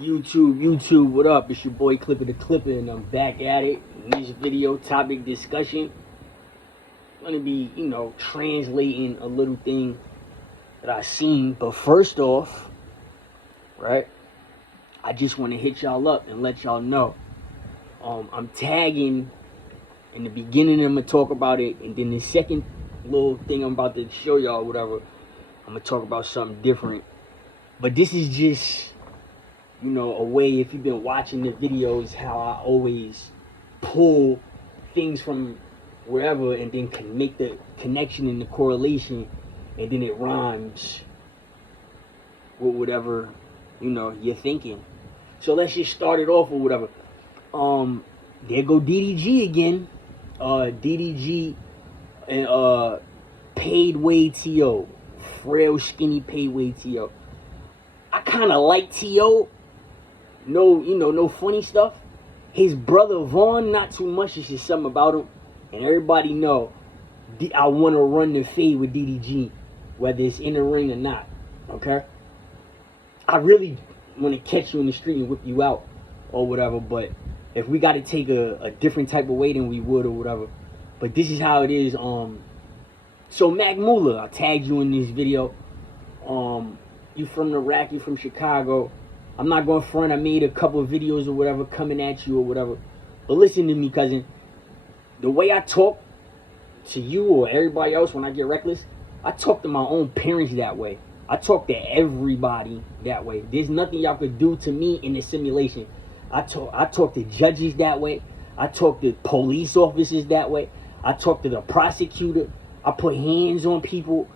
YouTube, what up? It's your boy Clipper the Clipper, and I'm back at it. In this video topic discussion, I'm gonna be, translating a little thing that I seen. But first off, right, I just want to hit y'all up and let y'all know. I'm tagging in the beginning. I'm gonna talk about it, and then the second little thing I'm about to show y'all, whatever, I'm gonna talk about something different. But this is just, a way, if you've been watching the videos, how I always pull things from wherever and then can make the connection and the correlation, and then it rhymes with whatever, you're thinking. So let's just start it off or whatever. There go DDG again. DDG and paid way T.O. Frail, skinny, paid way T.O. I kind of like T.O. No funny stuff. His brother Vaughn, not too much. It's just something about him. And everybody know I want to run the fade with DDG, whether it's in the ring or not. Okay? I really want to catch you in the street and whip you out or whatever. But if we got to take a different type of way, then we would or whatever. But this is how it is. So Mac Muller, I tagged you in this video. You from the rack, you from Chicago. I'm not going front. I made a couple of videos or whatever coming at you or whatever. But listen to me, cousin. The way I talk to you or everybody else when I get reckless, I talk to my own parents that way. I talk to everybody that way. There's nothing y'all could do to me in the simulation. I talk to judges that way. I talk to police officers that way. I talk to the prosecutor. I put hands on people.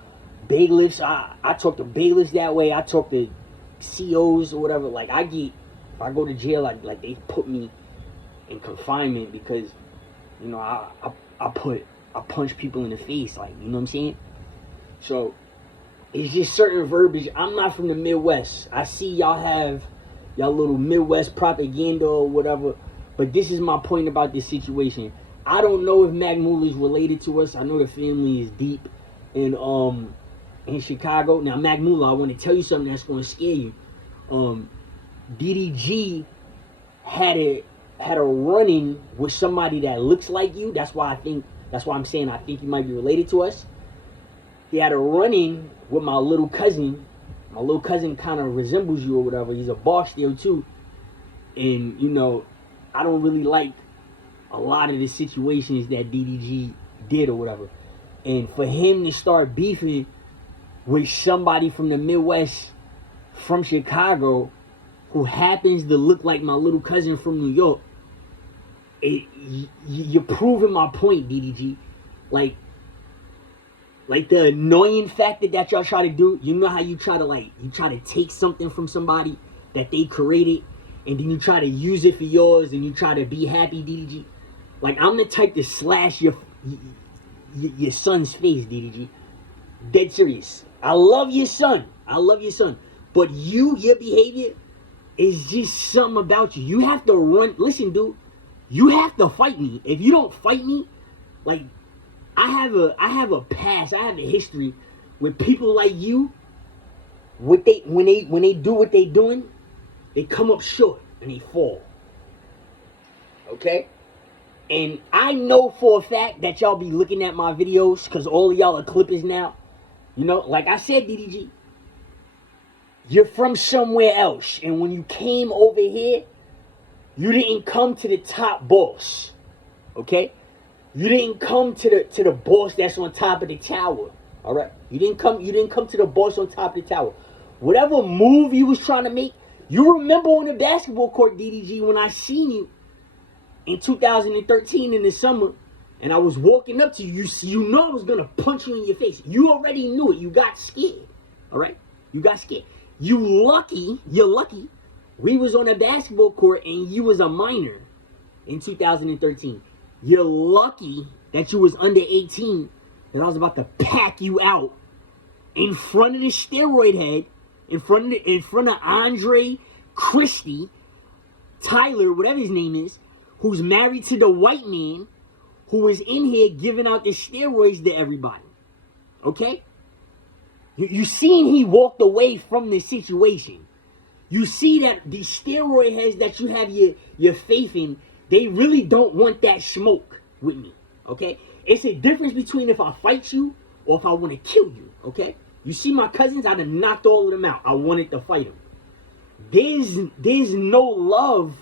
Bailiffs. I talk to bailiffs that way. I talk to COs or whatever. Like if I go to jail, like they put me in confinement because, I punch people in the face, like, you know what I'm saying? So it's just certain verbiage. I'm not from the Midwest. I see y'all have y'all little Midwest propaganda or whatever, but this is my point about this situation. I don't know if Mac Muller is related to us. I know the family is deep in Chicago. Now, Mac Muller, I want to tell you something that's going to scare you. DDG had a run-in with somebody that looks like you. That's why I'm saying I think you might be related to us. He had a run-in with my little cousin. My little cousin kind of resembles you or whatever. He's a boss still too. And, I don't really like a lot of the situations that DDG did or whatever. And for him to start beefing with somebody from the Midwest, from Chicago, who happens to look like my little cousin from New York, you're proving my point, DDG. Like the annoying factor that y'all try to do. You know how you try to take something from somebody that they created, and then you try to use it for yours, and you try to be happy, DDG. Like, I'm the type to slash your son's face, DDG. Dead serious. I love your son. But your behavior is just something about you. You have to run. Listen, dude. You have to fight me. If you don't fight me, like, I have a past. I have a history with people like you. When they do what they doing, they come up short and they fall. Okay? And I know for a fact that y'all be looking at my videos because all of y'all are clippers now. Like I said, DDG, you're from somewhere else. And when you came over here, you didn't come to the top boss. Okay? You didn't come to the boss that's on top of the tower. All right? You didn't come to the boss on top of the tower. Whatever move you was trying to make, you remember on the basketball court, DDG, when I seen you in 2013 in the summer, and I was walking up to you, you I was going to punch you in your face. You already knew it. You got scared. All right? You got scared. You're lucky. We was on a basketball court and you was a minor in 2013. You're lucky that you was under 18, that I was about to pack you out in front of the steroid head, in front of Andre Christie, Tyler, whatever his name is, who's married to the white man, who was in here giving out the steroids to everybody. Okay? You seen he walked away from the situation. you see that these steroid heads that you have your faith in, they really don't want that smoke with me, okay? It's a difference between if I fight you or if I want to kill you, okay? You see my cousins, I done knocked all of them out. I wanted to fight them. There's no love,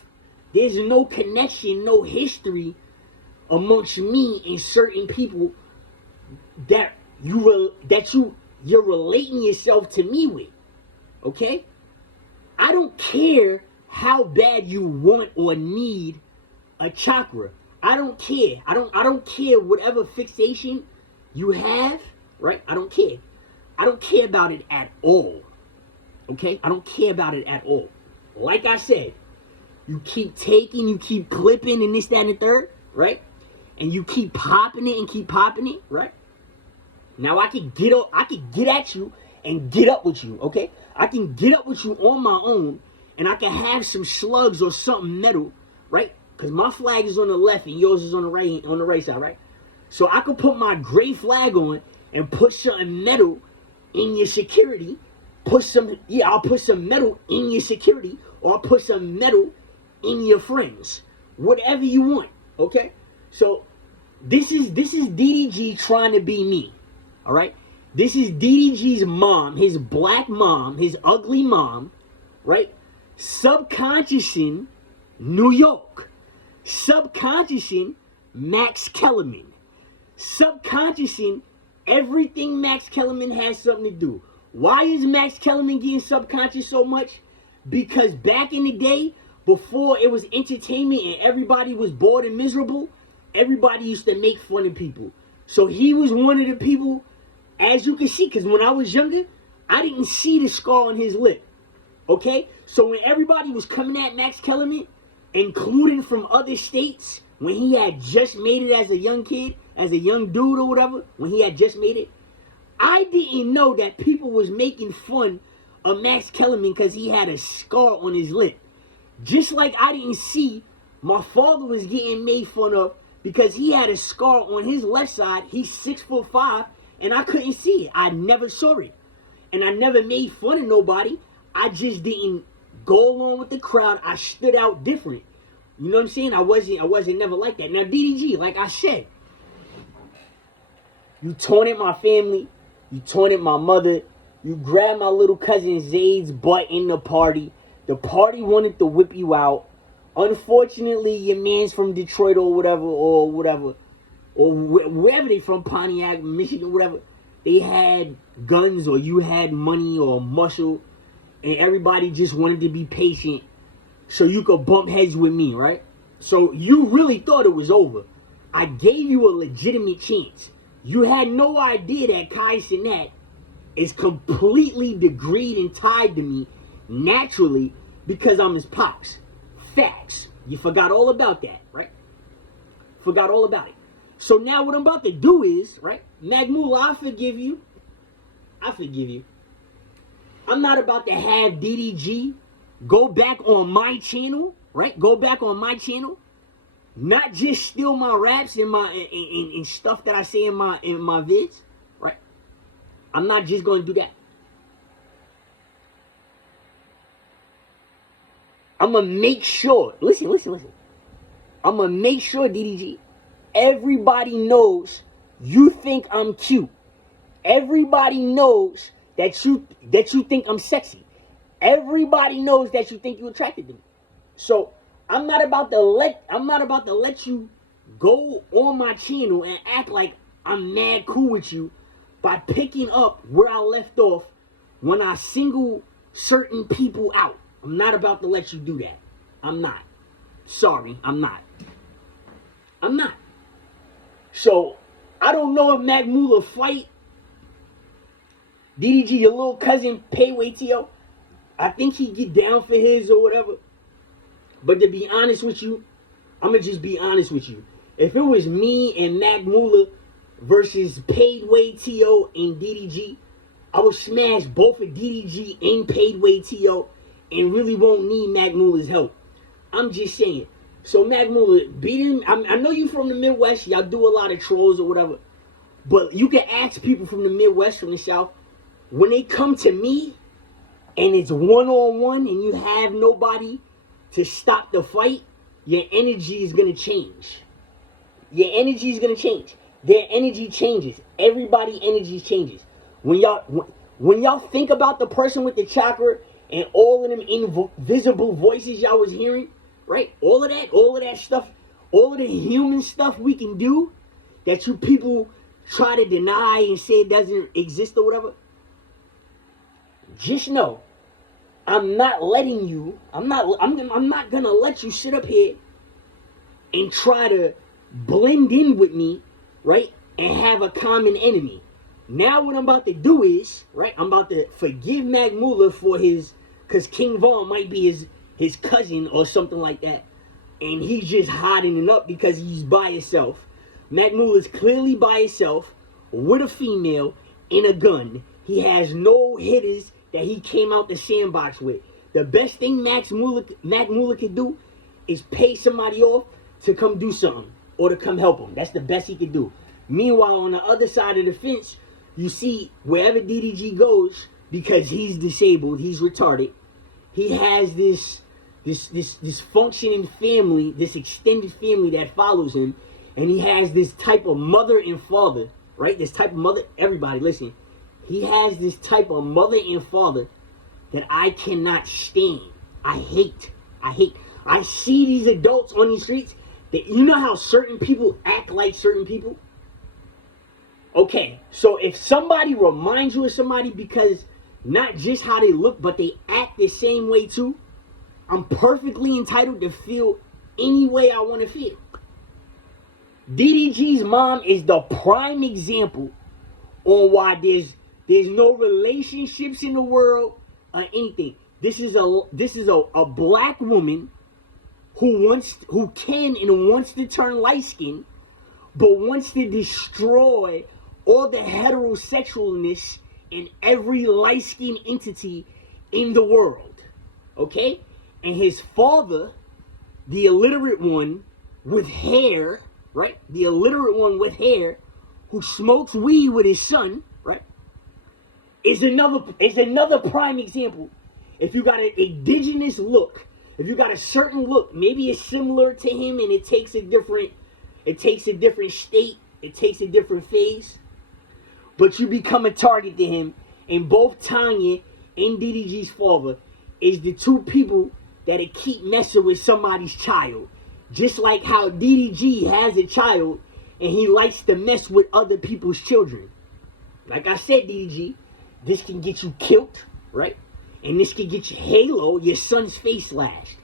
there's no connection, no history amongst me and certain people that you're relating yourself to me with, okay? I don't care how bad you want or need a chakra. I don't care. I don't care whatever fixation you have, right? I don't care. I don't care about it at all. Okay? I don't care about it at all. Like I said, you keep taking, you keep clipping and this, that, and the third, right? And you keep popping it and keep popping it, right? Now I can get up, I can get at you and get up with you, okay? I can get up with you on my own and I can have some slugs or something metal, right? Because my flag is on the left and yours is on the right side, right? So I could put my gray flag on and put something metal in your security. I'll put some metal in your security, or I'll put some metal in your friends. Whatever you want, okay? So this is DDG trying to be me, all right? This is DDG's mom, his black mom, his ugly mom, right? Subconsciousing New York. Subconsciousing Max Kellerman. Subconsciousing everything Max Kellerman has something to do. Why is Max Kellerman getting subconscious so much? Because back in the day, before it was entertainment and everybody was bored and miserable, everybody used to make fun of people. So he was one of the people, as you can see, because when I was younger, I didn't see the scar on his lip. Okay? So when everybody was coming at Max Kellerman, including from other states, when he had just made it as a young kid, as a young dude or whatever, when he had just made it, I didn't know that people was making fun of Max Kellerman because he had a scar on his lip. Just like I didn't see my father was getting made fun of because he had a scar on his left side. He's 6'5", and I couldn't see it. I never saw it. And I never made fun of nobody. I just didn't go along with the crowd. I stood out different. You know what I'm saying? I wasn't never like that. Now DDG, like I said, you taunted my family. You taunted my mother. You grabbed my little cousin Zayd's butt in the party. The party wanted to whip you out. Unfortunately, your man's from Detroit or whatever, or wherever they from, Pontiac, Michigan, whatever. They had guns, or you had money or muscle, and everybody just wanted to be patient so you could bump heads with me, right? So you really thought it was over. I gave you a legitimate chance. You had no idea that Kai Cenat is completely degreed and tied to me naturally because I'm his pops. Facts. You forgot all about that, right? Forgot all about it. So now what I'm about to do is, right? Magmula, I forgive you. I forgive you. I'm not about to have DDG go back on my channel, right? Go back on my channel. Not just steal my raps and my and stuff that I say in my vids, right? I'm not just going to do that. I'm going to make sure, listen. I'm going to make sure, DDG, everybody knows you think I'm cute. Everybody knows that you think I'm sexy. Everybody knows that you think you're attracted to me. So I'm not about to let you go on my channel and act like I'm mad cool with you by picking up where I left off when I single certain people out. I'm not about to let you do that. I'm not. Sorry, I'm not. I'm not. So I don't know if Magmula fight DDG, your little cousin, Payway T.O. I think he get down for his or whatever. But to be honest with you, I'm going to just be honest with you. If it was me and Magmula versus Payway T.O. and DDG, I would smash both of DDG and Payway T.O. and really won't need Magmula's help. I'm just saying. So Magmula, beat him. I know you from the Midwest. Y'all do a lot of trolls or whatever. But you can ask people from the Midwest, from the South. When they come to me, and it's one-on-one and you have nobody to stop the fight, your energy is going to change. Your energy is going to change. Their energy changes. Everybody energy changes. When y'all think about the person with the chakra and all of them invisible voices y'all was hearing, right? All of that stuff, all of the human stuff we can do that you people try to deny and say it doesn't exist or whatever. Just know, I'm not gonna let you sit up here and try to blend in with me, right? And have a common enemy. Now what I'm about to do is, right, I'm about to forgive Mac Mula for because King Von might be his cousin or something like that. And he's just hiding it up because he's by himself. Mac Mula's clearly by himself with a female and a gun. He has no hitters that he came out the sandbox with. The best thing Mac Mula could do is pay somebody off to come do something or to come help him. That's the best he could do. Meanwhile, on the other side of the fence, you see wherever DDG goes, because he's disabled, he's retarded, he has this functioning family, this extended family that follows him, and he has this type of mother and father, right? This type of mother, everybody listen, he has this type of mother and father that I cannot stand. I hate. I see these adults on these streets that, you know how certain people act like certain people? Okay, so if somebody reminds you of somebody because not just how they look, but they act the same way too, I'm perfectly entitled to feel any way I want to feel. DDG's mom is the prime example on why there's no relationships in the world or anything. This is a black woman who can and wants to turn light skin, but wants to destroy all the heterosexualness in every light skinned entity in the world. Okay? And his father, the illiterate one with hair, right? The illiterate one with hair who smokes weed with his son, right? Is another prime example. If you got an indigenous look, if you got a certain look, maybe it's similar to him and it takes a different state, it takes a different phase, but you become a target to him. And both Tanya and DDG's father is the two people that'll keep messing with somebody's child. Just like how DDG has a child and he likes to mess with other people's children. Like I said, DDG, this can get you killed, right? And this can get you Halo, your son's face slashed.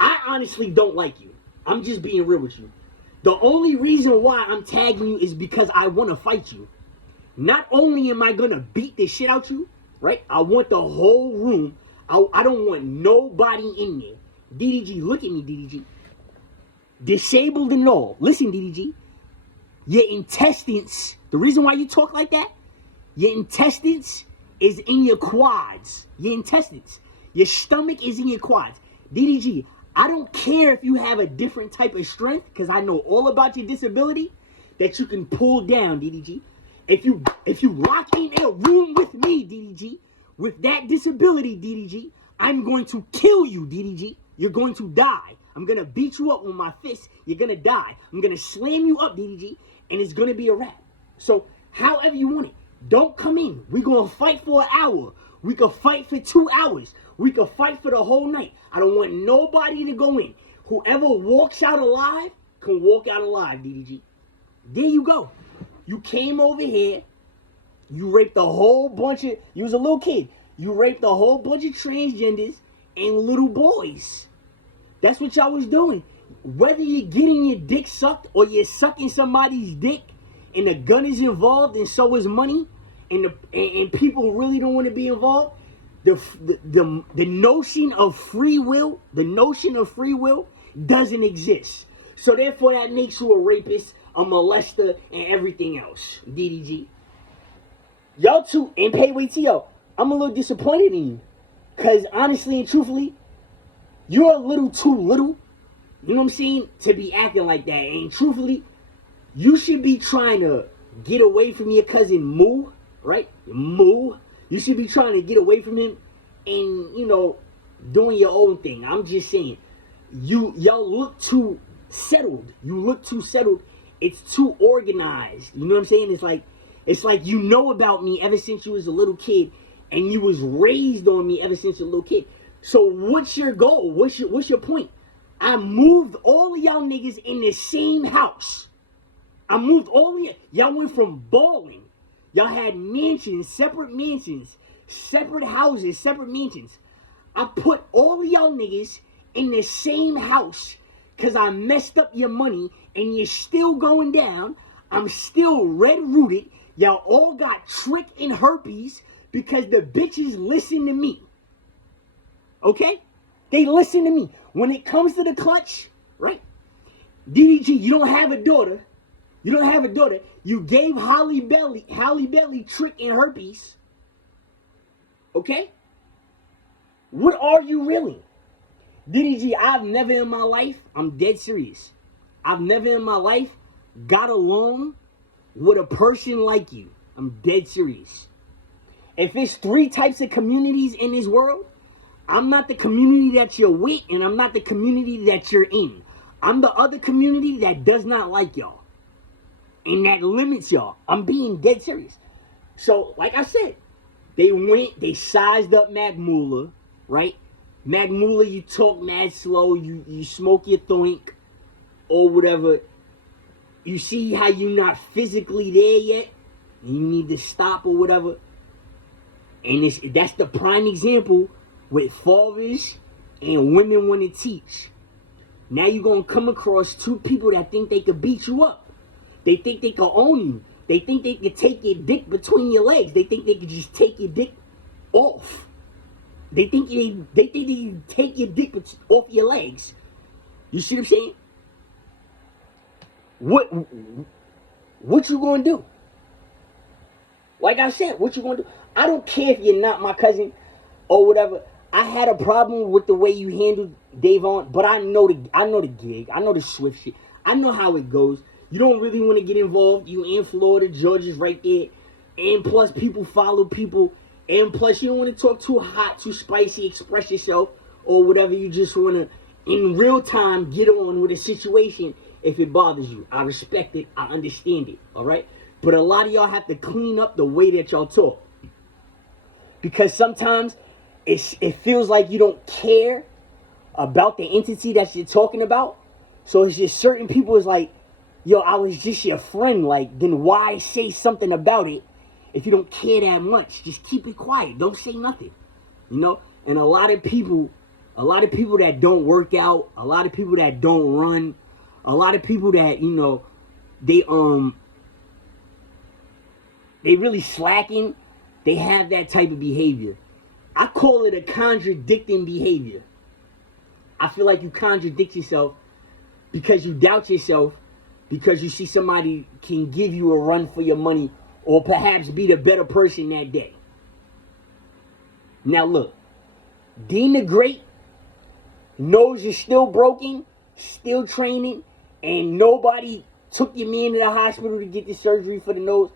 I honestly don't like you. I'm just being real with you. The only reason why I'm tagging you is because I want to fight you. Not only am I going to beat the shit out you, right? I want the whole room. I don't want nobody in there. DDG, look at me, DDG. Disabled and all. Listen, DDG. Your intestines, the reason why you talk like that, your intestines is in your quads. Your intestines. Your stomach is in your quads. DDG, I don't care if you have a different type of strength, because I know all about your disability that you can pull down, DDG. If you lock in a room with me, DDG, with that disability, DDG, I'm going to kill you, DDG. You're going to die. I'm going to beat you up with my fist. You're going to die. I'm going to slam you up, DDG, and it's going to be a wrap. So, however you want it, don't come in. We're going to fight for an hour. We could fight for 2 hours. We could fight for the whole night. I don't want nobody to go in. Whoever walks out alive can walk out alive, DDG. There you go. You came over here. You raped a whole bunch of... You was a little kid. You raped a whole bunch of transgenders and little boys. That's what y'all was doing. Whether you're getting your dick sucked or you're sucking somebody's dick and the gun is involved and so is money and people really don't want to be involved, the notion of free will, doesn't exist. So therefore that makes you a rapist, a molester, and everything else. DDG. Y'all too, and Payway T.O., I'm a little disappointed in you. Because honestly and truthfully, you're a little too little, you know what I'm saying, to be acting like that. And truthfully, you should be trying to get away from your cousin Moo, right? Moo. You should be trying to get away from him and, you know, doing your own thing. I'm just saying, y'all look too settled. You look too settled. It's too organized. You know what I'm saying? It's like you know about me ever since you was a little kid, and you was raised on me ever since you was a little kid. So what's your goal? What's your point? I moved all of y'all niggas in the same house. I moved all of y'all went from balling. Y'all had mansions, separate houses, separate mansions. I put all of y'all niggas in the same house because I messed up your money and you're still going down. I'm still red-rooted. Y'all all got trick and herpes because the bitches listen to me. Okay? They listen to me. When it comes to the clutch, right? DDG, you don't have a daughter. You don't have a daughter. You gave Holly Belly trick and herpes. Okay? What are you really? DDG, I've never in my life, I'm dead serious. I've never in my life got along with a person like you. I'm dead serious. If it's 3 types of communities in this world, I'm not the community that you're with, and I'm not the community that you're in. I'm the other community that does not like y'all. And that limits y'all. I'm being dead serious. So, like I said, they sized up Mac Muller, right? Mac Muller, you talk mad slow, you smoke your thoink, or whatever. You see how you're not physically there yet, and you need to stop or whatever. And that's the prime example with fathers and women want to teach. Now you're going to come across 2 people that think they could beat you up. They think they could own you. They think they could take your dick between your legs. They think they could just take your dick off. They think they can take your dick off your legs. You see what I'm saying? What you gonna do? Like I said, what you gonna do? I don't care if you're not my cousin or whatever. I had a problem with the way you handled Davon, but I know the gig. I know the Swift shit. I know how it goes. You don't really want to get involved. You in Florida, Georgia's right there. And plus, people follow people. And plus, you don't want to talk too hot, too spicy, express yourself, or whatever. You just want to, in real time, get on with a situation if it bothers you. I respect it. I understand it. All right? But a lot of y'all have to clean up the way that y'all talk. Because sometimes it feels like you don't care about the entity that you're talking about. So it's just certain people is like, yo, I was just your friend. Like, then why say something about it if you don't care that much? Just keep it quiet. Don't say nothing. You know? And a lot of people that don't work out, a lot of people that don't run, a lot of people that, you know, they really slacking, they have that type of behavior. I call it a contradicting behavior. I feel like you contradict yourself because you doubt yourself, because you see somebody can give you a run for your money or perhaps be the better person that day. Now look, Dean the Great knows you're still broken, still training, and nobody took your man to the hospital to get the surgery for the nose.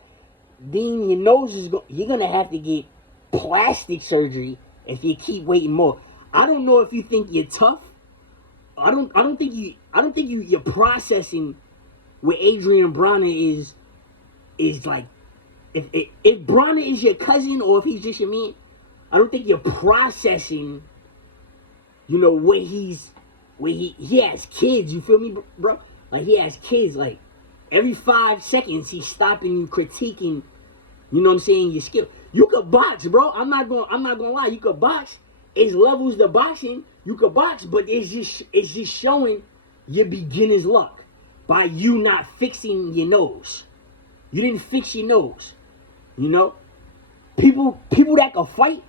Dean, your nose you're gonna have to get plastic surgery if you keep waiting more. I don't know if you think you're tough. I don't think you're processing what Adrian Bronner is like. If Bronner is your cousin or if he's just your man, I don't think you're processing, you know, where he has kids, you feel me, bro? Like, he has kids, like, every 5 seconds he's stopping you, critiquing, you know what I'm saying, your skill. You could box, bro. I'm not gonna lie, you could box. It's levels to boxing. You could box, but it's just showing your beginner's luck by you not fixing your nose. You didn't fix your nose. You know? People that can fight,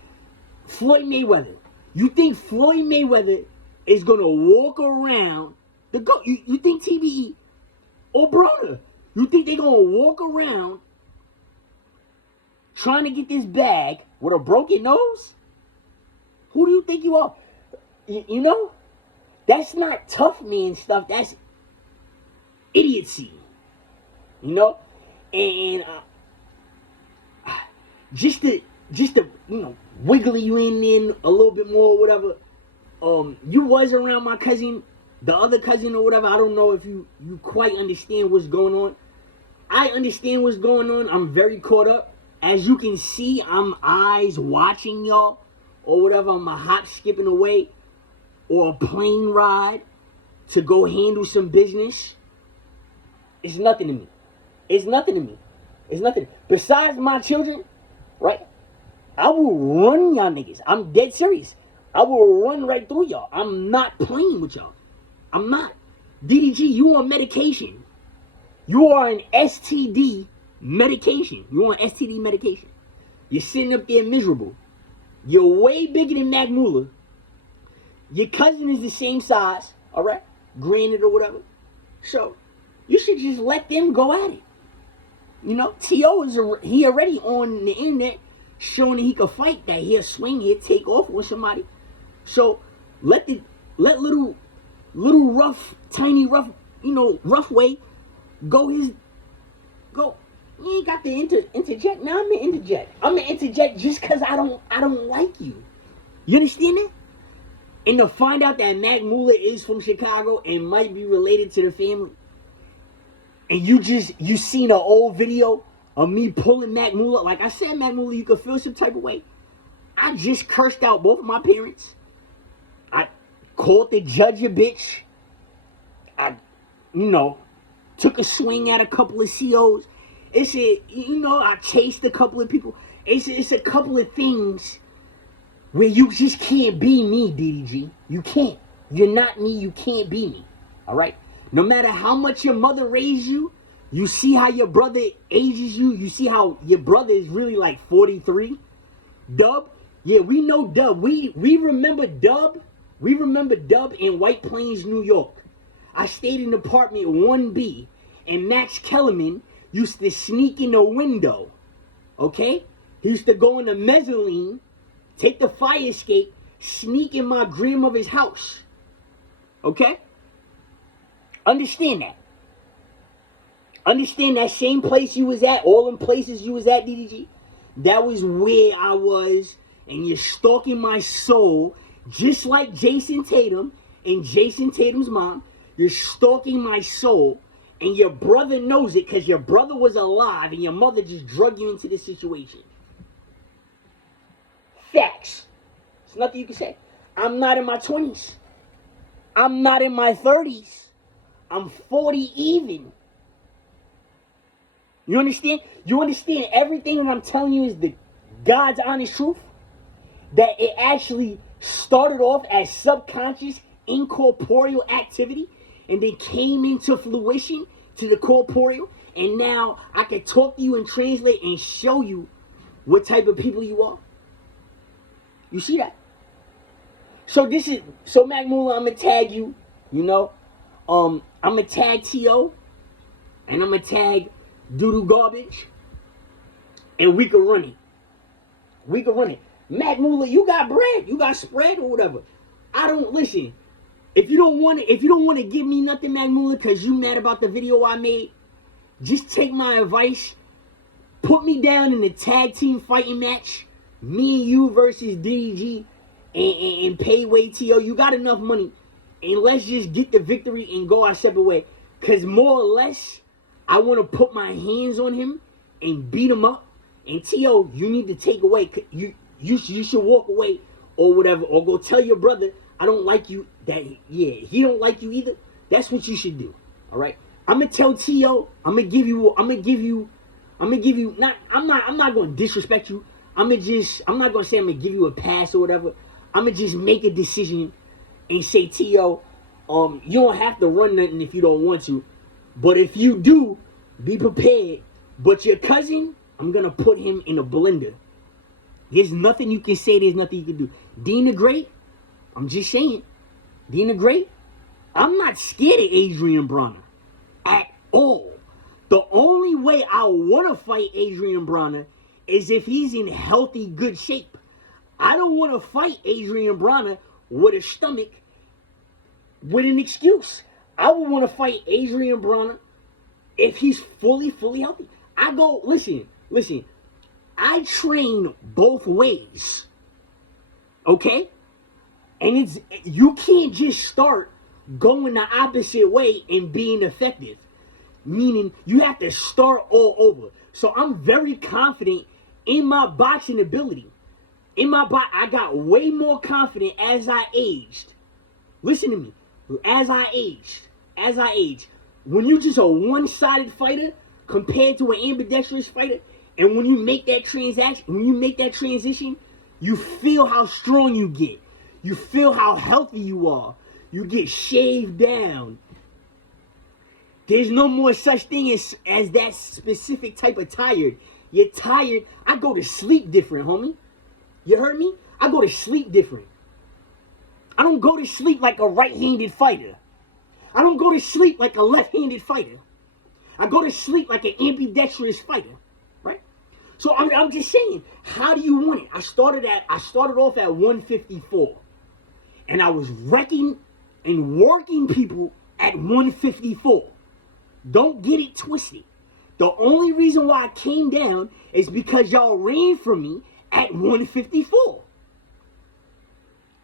Floyd Mayweather. You think Floyd Mayweather is gonna walk around the go? You think TBE or Broner? You think they gonna walk around trying to get this bag with a broken nose? Who do you think you are? You know, that's not tough man stuff. That's idiocy. You know, and just to just to, wiggle you in a little bit more or whatever. You was around my cousin, the other cousin or whatever. I don't know if you quite understand what's going on. I understand what's going on. I'm very caught up. As you can see, I'm eyes watching y'all or whatever. I'm a hop skipping away or a plane ride to go handle some business. It's nothing to me. It's nothing to me. It's nothing. Besides my children, right? I will run y'all niggas. I'm dead serious. I will run right through y'all. I'm not playing with y'all. I'm not. DDG, you on medication. You are an STD medication. You on STD medication. You're sitting up there miserable. You're way bigger than Mac Muller. Your cousin is the same size, all right? Granted or whatever. So, you should just let them go at it. T.O. he already on the internet showing that he can fight, that he'll swing, he'll take off with somebody. So, let little rough, tiny rough, rough way go. You ain't got to interject. Now I'm gonna interject. I'm gonna interject just cause I don't like you. You understand that? And to find out that Mac Muller is from Chicago and might be related to the family, and you seen an old video of me pulling Mac Muller. Like I said, Mac Muller, you could feel some type of way. I just cursed out both of my parents. I called the judge a bitch. I, took a swing at a couple of COs. I chased a couple of people. It's a couple of things where you just can't be me, DDG. You can't. You're not me. You can't be me. All right? No matter how much your mother raised you, you see how your brother ages you. You see how your brother is really like 43. Dub, yeah, we know Dub. We remember Dub. We remember Dub in White Plains, New York. I stayed in apartment 1B, and Max Kellerman used to sneak in the window. Okay? He used to go in the mezzanine, take the fire escape, sneak in my grandmother's house. Okay? Understand that. Understand that same place you was at, all them places you was at, DDG? That was where I was, and you're stalking my soul, just like Jason Tatum and Jason Tatum's mom. You're stalking my soul, and your brother knows it because your brother was alive, and your mother just drug you into this situation. Facts. There's nothing you can say. I'm not in my 20s. I'm not in my 30s. I'm 40 even. You understand? You understand everything that I'm telling you is the God's honest truth? That it actually started off as subconscious, incorporeal activity, and then came into fruition to the corporeal, and now I can talk to you and translate and show you what type of people you are. You see that? So Mac Muller, I'm gonna tag you, I'm gonna tag T.O. and I'm gonna tag Doodoo Garbage, and we can run it. We can run it. Mac Muller, you got bread, you got spread or whatever. I don't listen. If you don't want to give me nothing, Mac Muller, because you mad about the video I made, just take my advice. Put me down in the tag team fighting match. Me and you versus DDG and Payway T.O. You got enough money. And let's just get the victory and go our separate way. Because more or less, I want to put my hands on him and beat him up. And T.O., you need to take away. You should walk away or whatever. Or go tell your brother, I don't like you. He don't like you either. That's what you should do. All right? I'm going to tell T.O., I'm not going to disrespect you. I'm not going to say I'm going to give you a pass or whatever. I'm going to just make a decision and say, T.O., you don't have to run nothing if you don't want to. But if you do, be prepared. But your cousin, I'm going to put him in a blender. There's nothing you can say. There's nothing you can do. Dean the Great, I'm just saying. Dean the Great, I'm not scared of Adrian Bronner at all. The only way I want to fight Adrian Bronner is if he's in healthy, good shape. I don't want to fight Adrian Bronner with a stomach with an excuse. I would want to fight Adrian Bronner if he's fully healthy. Listen. I train both ways. Okay? And you can't just start going the opposite way and being effective. Meaning you have to start all over. So I'm very confident in my boxing ability. I got way more confident as I aged. Listen to me. As I aged. When you're just a one-sided fighter compared to an ambidextrous fighter, and when you make that transition, you feel how strong you get. You feel how healthy you are. You get shaved down. There's no more such thing as that specific type of tired. You're tired. I go to sleep different, homie. You heard me? I go to sleep different. I don't go to sleep like a right-handed fighter. I don't go to sleep like a left-handed fighter. I go to sleep like an ambidextrous fighter, right? So I'm just saying, how do you want it? I started off at 154, and I was wrecking and working people at 154. Don't get it twisted. The only reason why I came down is because y'all ran from me at 154.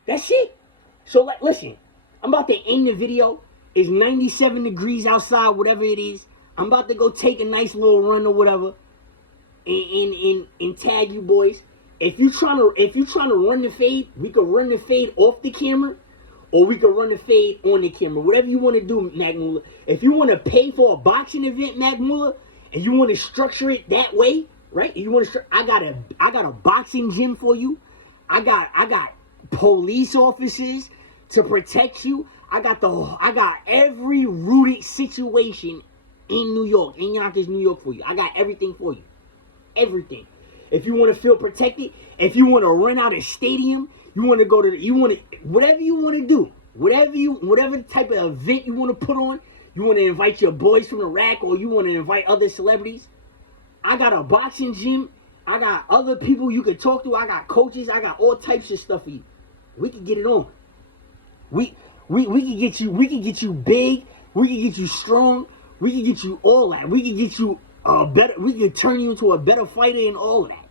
That's it. So listen, I'm about to end the video. It's 97 degrees outside, whatever it is. I'm about to go take a nice little run or whatever, and tag you boys. If you trying to run the fade, we could run the fade off the camera, or we could run the fade on the camera. Whatever you want to do, Magmula. If you want to pay for a boxing event, Magmula, and you want to structure it that way, right? You want to? I got a boxing gym for you. I got police officers to protect you. I got every rooted situation in New York, in Yonkers, New York for you. I got everything for you. Everything. If you want to feel protected, if you want to rent out a stadium, whatever you want to do, whatever type of event you want to put on, you want to invite your boys from the rack, or you want to invite other celebrities, I got a boxing gym. I got other people you can talk to. I got coaches. I got all types of stuff for you. We can get it on. We can get you big. We can get you strong. We can get you all that. We can get you better. We can turn you into a better fighter and all of that.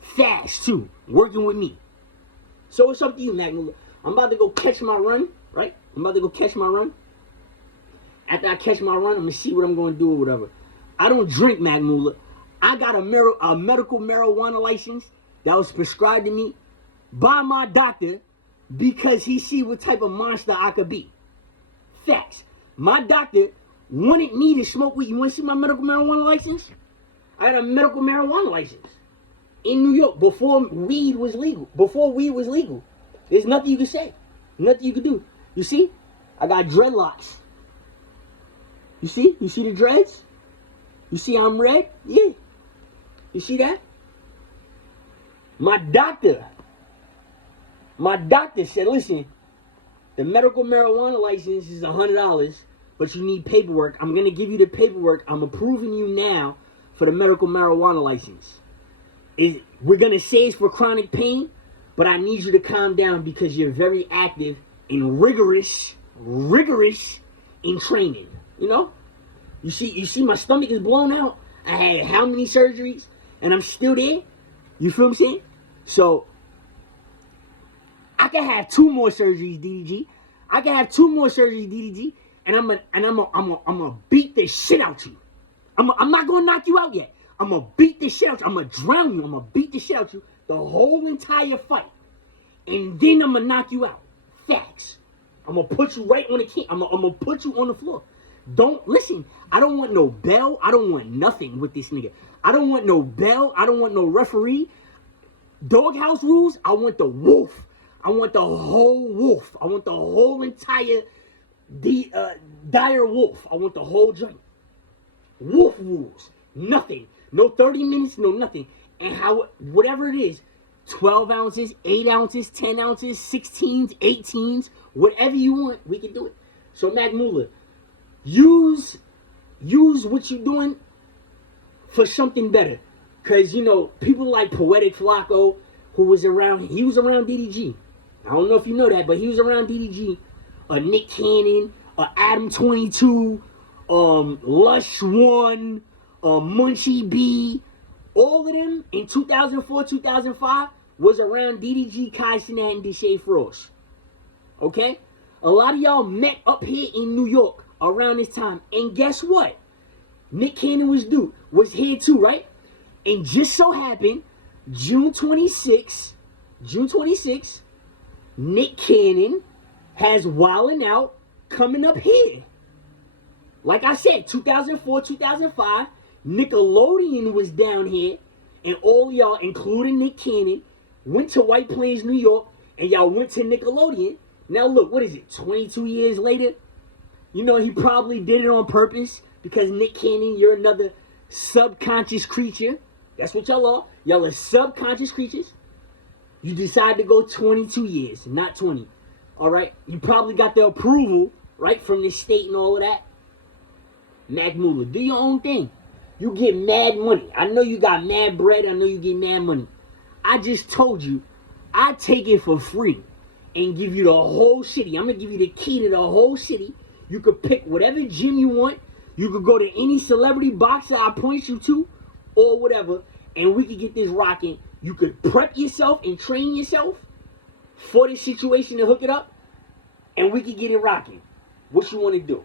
Fast too, working with me. So it's up to you, Magmula. I'm about to go catch my run, right? I'm about to go catch my run. After I catch my run, I'm gonna see what I'm gonna do or whatever. I don't drink, Magmula. I got a medical marijuana license that was prescribed to me by my doctor because he see what type of monster I could be. Facts. My doctor wanted me to smoke weed. You want to see my medical marijuana license? I had a medical marijuana license in New York before weed was legal. There's nothing you can say. Nothing you can do. You see? I got dreadlocks. You see? You see the dreads? You see I'm red? Yeah. You see that? My doctor said, listen, the medical marijuana license is $100, but you need paperwork. I'm going to give you the paperwork. I'm approving you now for the medical marijuana license. We're going to say it's for chronic pain, but I need you to calm down because you're very active and rigorous in training. You know? You see my stomach is blown out. I had how many surgeries, and I'm still there? You feel what I'm saying? So, I can have 2 more surgeries, DDG. And I'm gonna beat the shit out you. I'm not gonna knock you out yet. I'm gonna beat the shit out you. I'm gonna drown you. I'm gonna beat the shit out you the whole entire fight. And then I'm gonna knock you out. Facts. I'm gonna put you right on the king. I'm gonna put you on the floor. Don't listen. I don't want no bell. I don't want nothing with this nigga. I don't want no bell. I don't want no referee. Doghouse rules. I want the wolf. I want the whole wolf. I want the whole entire dire wolf. I want the whole joint. Wolf rules. Nothing. No 30 minutes. No nothing. And whatever it is, 12 ounces, 8 ounces, 10 ounces, 16s, 18s, whatever you want, we can do it. So Magmula, use what you're doing for something better. Because, people like Poetic Flacco, he was around DDG. I don't know if you know that, but he was around DDG. Nick Cannon, Adam 22, Lush 1, Munchie B, all of them in 2004, 2005 was around DDG, Kai Cenat, and Deshae Frost. Okay? A lot of y'all met up here in New York around this time. And guess what? Nick Cannon was here too, right? And just so happened, June 26, Nick Cannon has Wildin' Out coming up here. Like I said, 2004, 2005, Nickelodeon was down here, and all y'all, including Nick Cannon, went to White Plains, New York, and y'all went to Nickelodeon. Now look, what is it, 22 years later? You know, he probably did it on purpose because Nick Cannon, you're another subconscious creature. That's what y'all are. Y'all are subconscious creatures. You decide to go 22 years, not 20. All right? You probably got the approval, right, from the state and all of that. Mac Mula, do your own thing. You get mad money. I know you got mad bread. I know you get mad money. I just told you, I take it for free and give you the whole city. I'm going to give you the key to the whole city. You could pick whatever gym you want. You could go to any celebrity boxer I point you to or whatever, and we could get this rocking. You could prep yourself and train yourself for this situation to hook it up, and we could get it rocking. What you want to do?